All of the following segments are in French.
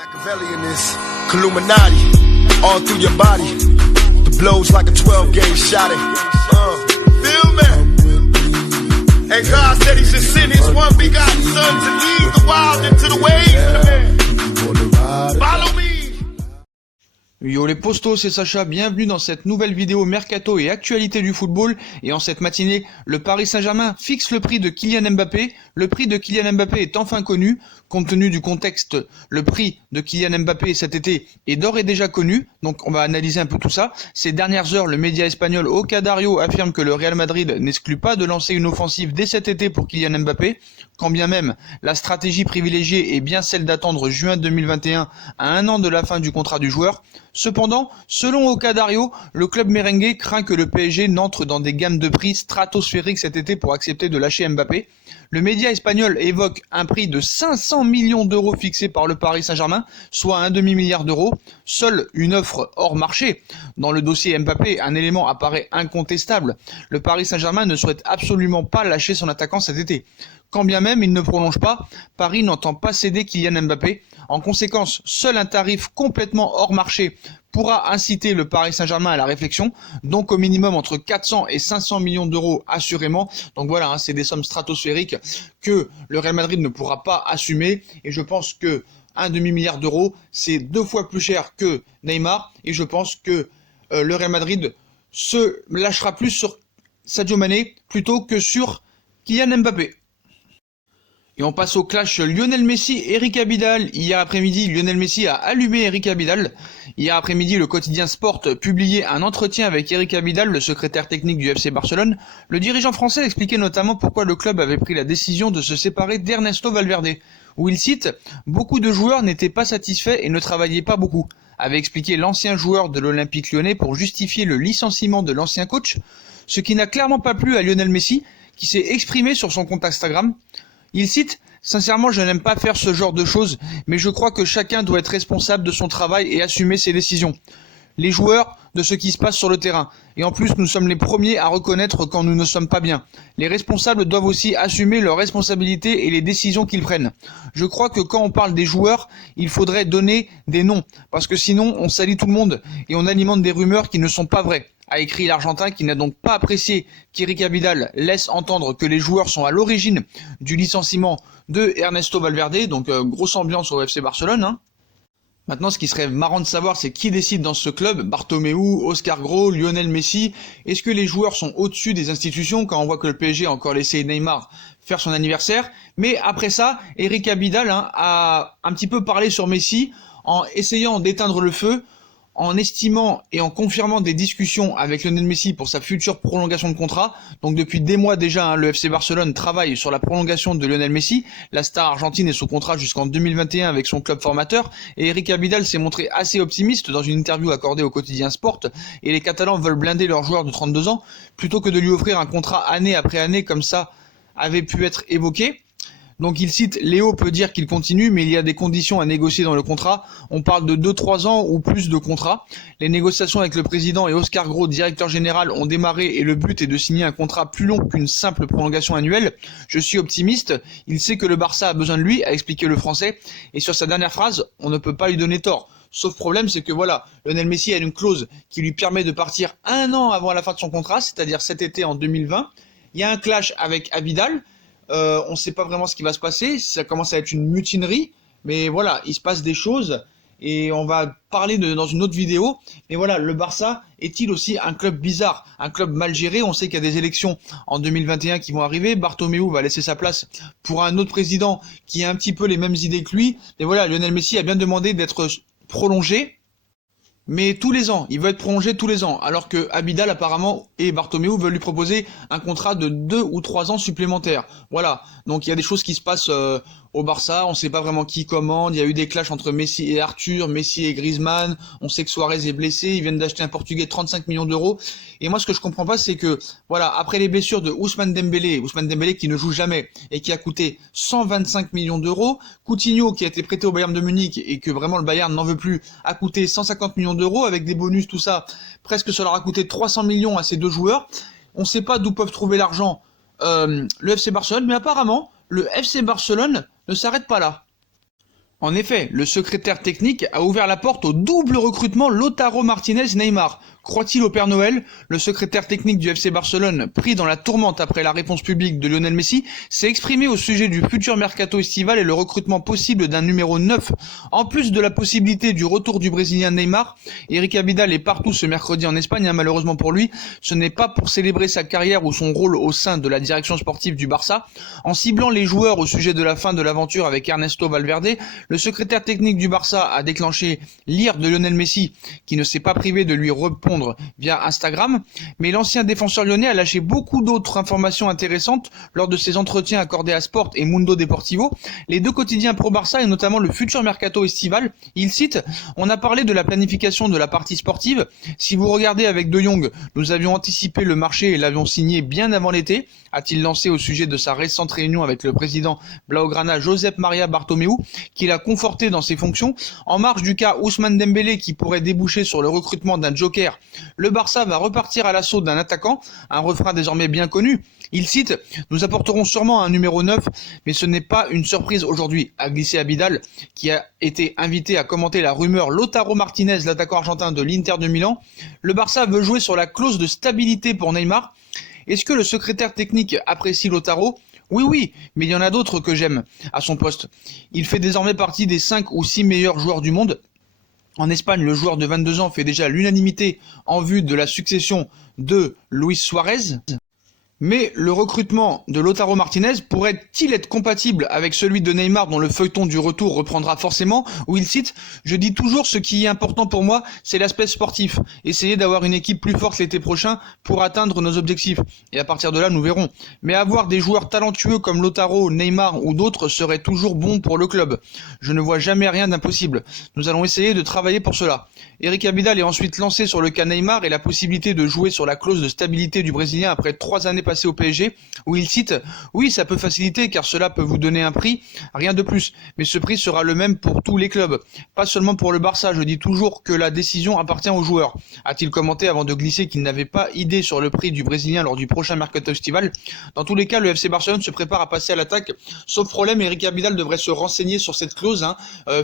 Machiavelli in this Illuminati, all through your body. The blows like a 12-gauge shot. Feel me? And God said He should send His one begotten Son to lead the wild into the ways. Follow me. Yo les postos, c'est Sacha, bienvenue dans cette nouvelle vidéo mercato et actualité du football. Et en cette matinée, le Paris Saint-Germain fixe le prix de Kylian Mbappé. Le prix de Kylian Mbappé est enfin connu. Compte tenu du contexte, le prix de Kylian Mbappé cet été est d'ores et déjà connu. Donc on va analyser un peu tout ça. Ces dernières heures, le média espagnol Oca Diario affirme que le Real Madrid n'exclut pas de lancer une offensive dès cet été pour Kylian Mbappé. Quand bien même, la stratégie privilégiée est bien celle d'attendre juin 2021 à un an de la fin du contrat du joueur. Cependant, selon Oca Diario, le club merengue craint que le PSG n'entre dans des gammes de prix stratosphériques cet été pour accepter de lâcher Mbappé. Le média espagnol évoque un prix de 500 millions d'euros fixé par le Paris Saint-Germain, soit un demi-milliard d'euros. Seule une offre hors marché. Dans le dossier Mbappé, un élément apparaît incontestable. Le Paris Saint-Germain ne souhaite absolument pas lâcher son attaquant cet été. Quand bien même il ne prolonge pas, Paris n'entend pas céder Kylian Mbappé. En conséquence, seul un tarif complètement hors marché pourra inciter le Paris Saint-Germain à la réflexion, donc au minimum entre 400 et 500 millions d'euros assurément. Donc voilà, c'est des sommes stratosphériques que le Real Madrid ne pourra pas assumer, et je pense que un demi-milliard d'euros, c'est 2 fois plus cher que Neymar, et je pense que le Real Madrid se lâchera plus sur Sadio Mané plutôt que sur Kylian Mbappé. Et on passe au clash Lionel Messi-Eric Abidal. Hier après-midi, Lionel Messi a allumé Eric Abidal. Hier après-midi, le quotidien Sport publiait un entretien avec Eric Abidal, le secrétaire technique du FC Barcelone. Le dirigeant français expliquait notamment pourquoi le club avait pris la décision de se séparer d'Ernesto Valverde, où il cite « Beaucoup de joueurs n'étaient pas satisfaits et ne travaillaient pas beaucoup », avait expliqué l'ancien joueur de l'Olympique Lyonnais pour justifier le licenciement de l'ancien coach, ce qui n'a clairement pas plu à Lionel Messi, qui s'est exprimé sur son compte Instagram. Il cite « Sincèrement, je n'aime pas faire ce genre de choses, mais je crois que chacun doit être responsable de son travail et assumer ses décisions. Les joueurs, de ce qui se passe sur le terrain. Et en plus, nous sommes les premiers à reconnaître quand nous ne sommes pas bien. Les responsables doivent aussi assumer leurs responsabilités et les décisions qu'ils prennent. Je crois que quand on parle des joueurs, il faudrait donner des noms, parce que sinon, on salit tout le monde et on alimente des rumeurs qui ne sont pas vraies », a écrit l'Argentin, qui n'a donc pas apprécié qu'Eric Abidal laisse entendre que les joueurs sont à l'origine du licenciement de Ernesto Valverde, donc grosse ambiance au FC Barcelone. Maintenant, ce qui serait marrant de savoir, c'est qui décide dans ce club. Bartomeu, Oscar Gros, Lionel Messi. Est-ce que les joueurs sont au-dessus des institutions quand on voit que le PSG a encore laissé Neymar faire son anniversaire? Mais après ça, Eric Abidal a un petit peu parlé sur Messi en essayant d'éteindre le feu, en estimant et en confirmant des discussions avec Lionel Messi pour sa future prolongation de contrat. Donc depuis des mois déjà, le FC Barcelone travaille sur la prolongation de Lionel Messi. La star argentine est sous contrat jusqu'en 2021 avec son club formateur. Et Eric Abidal s'est montré assez optimiste dans une interview accordée au quotidien Sport. Et les Catalans veulent blinder leur joueur de 32 ans plutôt que de lui offrir un contrat année après année comme ça avait pu être évoqué. Donc il cite « Léo peut dire qu'il continue, mais il y a des conditions à négocier dans le contrat. On parle de 2-3 ans ou plus de contrats. Les négociations avec le président et Oscar Gros, directeur général, ont démarré et le but est de signer un contrat plus long qu'une simple prolongation annuelle. Je suis optimiste. Il sait que le Barça a besoin de lui », a expliqué le Français. Et sur sa dernière phrase, on ne peut pas lui donner tort. Sauf problème, c'est que voilà, Lionel Messi a une clause qui lui permet de partir un an avant la fin de son contrat, c'est-à-dire cet été en 2020. Il y a un clash avec Abidal. On ne sait pas vraiment ce qui va se passer, ça commence à être une mutinerie, mais voilà, il se passe des choses et on va parler dans une autre vidéo. Mais voilà, le Barça est-il aussi un club bizarre, un club mal géré? On sait qu'il y a des élections en 2021 qui vont arriver, Bartomeu va laisser sa place pour un autre président qui a un petit peu les mêmes idées que lui. Et voilà, Lionel Messi a bien demandé d'être prolongé. Mais tous les ans, il veut être prolongé tous les ans, alors que Abidal apparemment et Bartomeu veulent lui proposer un contrat de 2 ou 3 ans supplémentaires. Voilà, donc il y a des choses qui se passent au Barça, on ne sait pas vraiment qui commande, il y a eu des clashs entre Messi et Arthur, Messi et Griezmann, on sait que Suarez est blessé, ils viennent d'acheter un Portugais de 35 millions d'euros, et moi ce que je comprends pas c'est que, voilà, après les blessures de Ousmane Dembélé qui ne joue jamais et qui a coûté 125 millions d'euros, Coutinho qui a été prêté au Bayern de Munich et que vraiment le Bayern n'en veut plus, a coûté 150 millions d'euros avec des bonus, tout ça, presque ça leur a coûté 300 millions à ces deux joueurs, on ne sait pas d'où peuvent trouver l'argent le FC Barcelone, mais apparemment, le FC Barcelone ne s'arrête pas là. En effet, le secrétaire technique a ouvert la porte au double recrutement Lautaro Martinez-Neymar. Croit-il au Père Noël? Le secrétaire technique du FC Barcelone, pris dans la tourmente après la réponse publique de Lionel Messi, s'est exprimé au sujet du futur mercato estival et le recrutement possible d'un numéro 9. En plus de la possibilité du retour du Brésilien Neymar, Eric Abidal est partout ce mercredi en Espagne, malheureusement pour lui. Ce n'est pas pour célébrer sa carrière ou son rôle au sein de la direction sportive du Barça. En ciblant les joueurs au sujet de la fin de l'aventure avec Ernesto Valverde, le secrétaire technique du Barça a déclenché l'ire de Lionel Messi, qui ne s'est pas privé de lui répondre via Instagram, mais l'ancien défenseur lyonnais a lâché beaucoup d'autres informations intéressantes lors de ses entretiens accordés à Sport et Mundo Deportivo, les deux quotidiens pro Barça et notamment le futur mercato estival. Il cite: on a parlé de la planification de la partie sportive. Si vous regardez avec De Jong, nous avions anticipé le marché et l'avions signé bien avant l'été, a-t-il lancé au sujet de sa récente réunion avec le président Blaugrana Josep Maria Bartomeu, qu'il a conforté dans ses fonctions. En marge du cas Ousmane Dembélé qui pourrait déboucher sur le recrutement d'un joker, le Barça va repartir à l'assaut d'un attaquant, un refrain désormais bien connu. Il cite: nous apporterons sûrement un numéro 9, mais ce n'est pas une surprise aujourd'hui, a glissé Abidal, qui a été invité à commenter la rumeur Lautaro Martinez, l'attaquant argentin de l'Inter de Milan. Le Barça veut jouer sur la clause de stabilité pour Neymar. Est-ce que le secrétaire technique apprécie Lautaro? Oui, mais il y en a d'autres que j'aime à son poste. Il fait désormais partie des 5 ou 6 meilleurs joueurs du monde. En Espagne, le joueur de 22 ans fait déjà l'unanimité en vue de la succession de Luis Suarez. Mais le recrutement de Lautaro Martinez pourrait-il être compatible avec celui de Neymar dont le feuilleton du retour reprendra forcément, où il cite: je dis toujours ce qui est important pour moi, c'est l'aspect sportif. Essayer d'avoir une équipe plus forte l'été prochain pour atteindre nos objectifs. Et à partir de là, nous verrons. Mais avoir des joueurs talentueux comme Lautaro, Neymar ou d'autres serait toujours bon pour le club. Je ne vois jamais rien d'impossible. Nous allons essayer de travailler pour cela. Eric Abidal est ensuite lancé sur le cas Neymar et la possibilité de jouer sur la clause de stabilité du Brésilien après 3 années passé au PSG, où il cite: oui, ça peut faciliter car cela peut vous donner un prix, rien de plus, mais ce prix sera le même pour tous les clubs, pas seulement pour le Barça. Je dis toujours que la décision appartient aux joueurs, a-t-il commenté avant de glisser qu'il n'avait pas idée sur le prix du Brésilien lors du prochain mercato estival. Dans tous les cas, le FC Barcelone se prépare à passer à l'attaque, sauf problème, Eric Abidal devrait se renseigner sur cette clause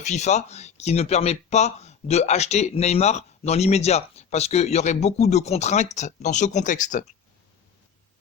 FIFA qui ne permet pas de acheter Neymar dans l'immédiat, parce qu'il y aurait beaucoup de contraintes dans ce contexte.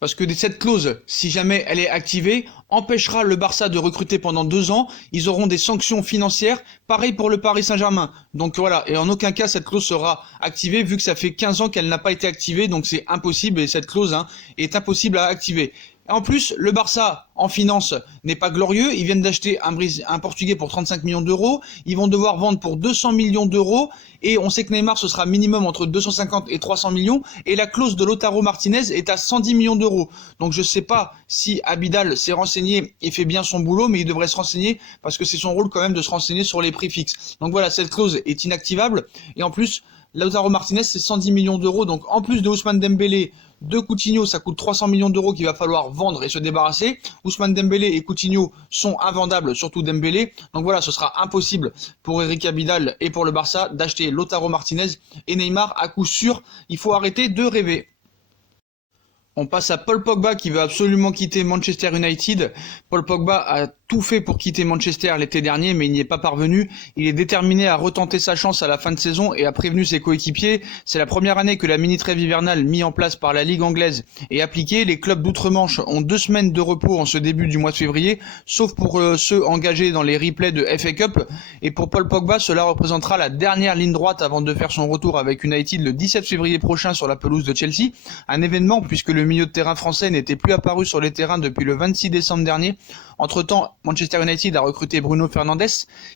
Parce que cette clause, si jamais elle est activée, empêchera le Barça de recruter pendant 2 ans. Ils auront des sanctions financières. Pareil pour le Paris Saint-Germain. Donc voilà, et en aucun cas cette clause sera activée vu que ça fait 15 ans qu'elle n'a pas été activée. Donc c'est impossible et cette clause est impossible à activer. En plus, le Barça, en finance, n'est pas glorieux. Ils viennent d'acheter un Portugais pour 35 millions d'euros. Ils vont devoir vendre pour 200 millions d'euros. Et on sait que Neymar, ce sera minimum entre 250 et 300 millions. Et la clause de Lautaro Martinez est à 110 millions d'euros. Donc je ne sais pas si Abidal s'est renseigné et fait bien son boulot, mais il devrait se renseigner parce que c'est son rôle quand même de se renseigner sur les prix fixes. Donc voilà, cette clause est inactivable. Et en plus, Lautaro Martinez, c'est 110 millions d'euros. Donc en plus de Ousmane Dembélé, de Coutinho, ça coûte 300 millions d'euros qu'il va falloir vendre et se débarrasser. Ousmane Dembélé et Coutinho sont invendables, surtout Dembélé. Donc voilà, ce sera impossible pour Eric Abidal et pour le Barça d'acheter Lautaro Martinez et Neymar à coup sûr. Il faut arrêter de rêver. On passe à Paul Pogba qui veut absolument quitter Manchester United. Paul Pogba a tout fait pour quitter Manchester l'été dernier, mais il n'y est pas parvenu. Il est déterminé à retenter sa chance à la fin de saison et a prévenu ses coéquipiers. C'est la première année que la mini-trêve hivernale mise en place par la Ligue anglaise est appliquée. Les clubs d'outre-Manche ont 2 semaines de repos en ce début du mois de février, sauf pour ceux engagés dans les replays de FA Cup. Et pour Paul Pogba, cela représentera la dernière ligne droite avant de faire son retour avec United le 17 février prochain sur la pelouse de Chelsea. Un événement puisque le milieu de terrain français n'était plus apparu sur les terrains depuis le 26 décembre dernier. Entre-temps, Manchester United a recruté Bruno Fernandes,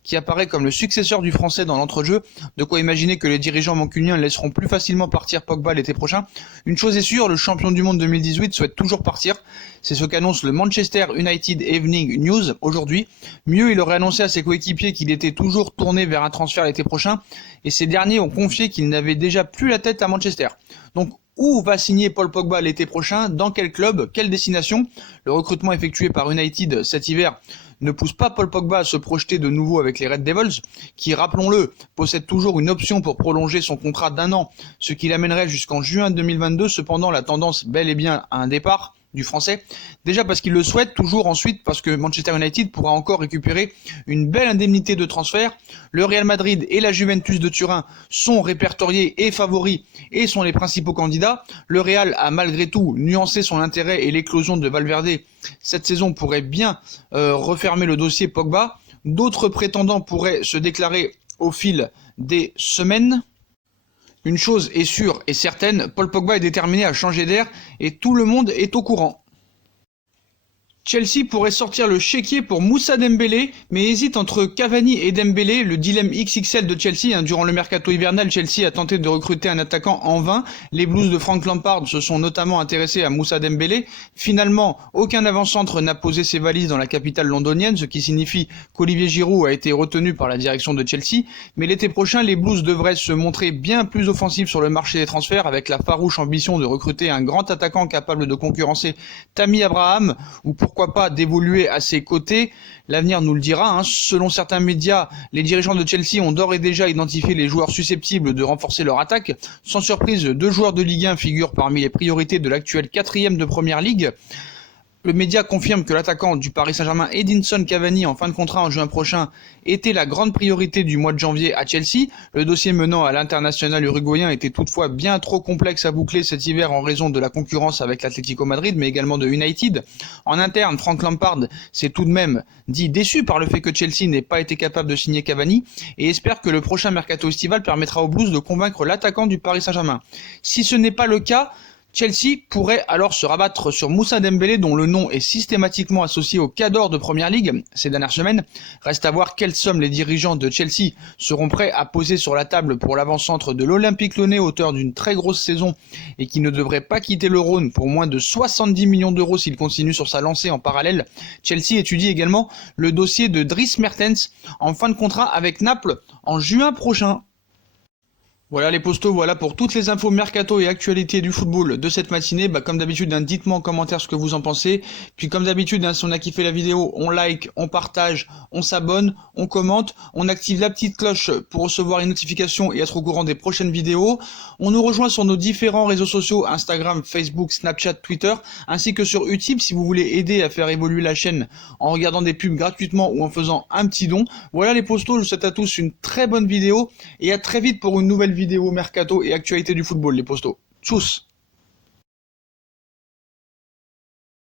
qui apparaît comme le successeur du français dans l'entrejeu, de quoi imaginer que les dirigeants mancuniens laisseront plus facilement partir Pogba l'été prochain. Une chose est sûre, le champion du monde 2018 souhaite toujours partir. C'est ce qu'annonce le Manchester United Evening News aujourd'hui. Mieux, il aurait annoncé à ses coéquipiers qu'il était toujours tourné vers un transfert l'été prochain, et ces derniers ont confié qu'il n'avait déjà plus la tête à Manchester. Donc, où va signer Paul Pogba l'été prochain? Dans quel club? Quelle destination? Le recrutement effectué par United cet hiver ne pousse pas Paul Pogba à se projeter de nouveau avec les Red Devils, qui, rappelons-le, possèdent toujours une option pour prolonger son contrat d'1 an, ce qui l'amènerait jusqu'en juin 2022. Cependant, la tendance bel et bien à un départ du français. Déjà parce qu'il le souhaite, toujours ensuite parce que Manchester United pourra encore récupérer une belle indemnité de transfert. Le Real Madrid et la Juventus de Turin sont répertoriés et favoris et sont les principaux candidats. Le Real a malgré tout nuancé son intérêt et l'éclosion de Valverde cette saison pourrait bien refermer le dossier Pogba. D'autres prétendants pourraient se déclarer au fil des semaines. Une chose est sûre et certaine, Paul Pogba est déterminé à changer d'air et tout le monde est au courant. Chelsea pourrait sortir le chéquier pour Moussa Dembélé, mais hésite entre Cavani et Dembélé, le dilemme XXL de Chelsea. Durant le mercato hivernal, Chelsea a tenté de recruter un attaquant en vain. Les Blues de Frank Lampard se sont notamment intéressés à Moussa Dembélé. Finalement, aucun avant-centre n'a posé ses valises dans la capitale londonienne, ce qui signifie qu'Olivier Giroud a été retenu par la direction de Chelsea. Mais l'été prochain, les Blues devraient se montrer bien plus offensifs sur le marché des transferts, avec la farouche ambition de recruter un grand attaquant capable de concurrencer Tammy Abraham, ou pourquoi pas d'évoluer à ses côtés. L'avenir nous le dira. Selon certains médias, les dirigeants de Chelsea ont d'ores et déjà identifié les joueurs susceptibles de renforcer leur attaque. Sans surprise, 2 joueurs de Ligue 1 figurent parmi les priorités de l'actuel 4e de Première Ligue. Le média confirme que l'attaquant du Paris Saint-Germain Edinson Cavani en fin de contrat en juin prochain était la grande priorité du mois de janvier à Chelsea. Le dossier menant à l'international uruguayen était toutefois bien trop complexe à boucler cet hiver en raison de la concurrence avec l'Atlético Madrid mais également de United. En interne, Frank Lampard s'est tout de même dit déçu par le fait que Chelsea n'ait pas été capable de signer Cavani et espère que le prochain mercato estival permettra aux Blues de convaincre l'attaquant du Paris Saint-Germain. Si ce n'est pas le cas, Chelsea pourrait alors se rabattre sur Moussa Dembélé dont le nom est systématiquement associé au cador de Première Ligue ces dernières semaines. Reste à voir quelle somme les dirigeants de Chelsea seront prêts à poser sur la table pour l'avant-centre de l'Olympique Lyonnais, auteur d'une très grosse saison et qui ne devrait pas quitter le Rhône pour moins de 70 millions d'euros s'il continue sur sa lancée en parallèle. Chelsea étudie également le dossier de Dries Mertens en fin de contrat avec Naples en juin prochain. Voilà les postos, voilà pour toutes les infos mercato et actualités du football de cette matinée. Comme d'habitude, dites-moi en commentaire ce que vous en pensez. Puis comme d'habitude, si on a kiffé la vidéo, on like, on partage, on s'abonne, on commente, on active la petite cloche pour recevoir les notifications et être au courant des prochaines vidéos. On nous rejoint sur nos différents réseaux sociaux, Instagram, Facebook, Snapchat, Twitter, ainsi que sur Utip si vous voulez aider à faire évoluer la chaîne en regardant des pubs gratuitement ou en faisant un petit don. Voilà les postos, je vous souhaite à tous une très bonne vidéo et à très vite pour une nouvelle vidéo mercato et actualité du football, les postos. Tchuss!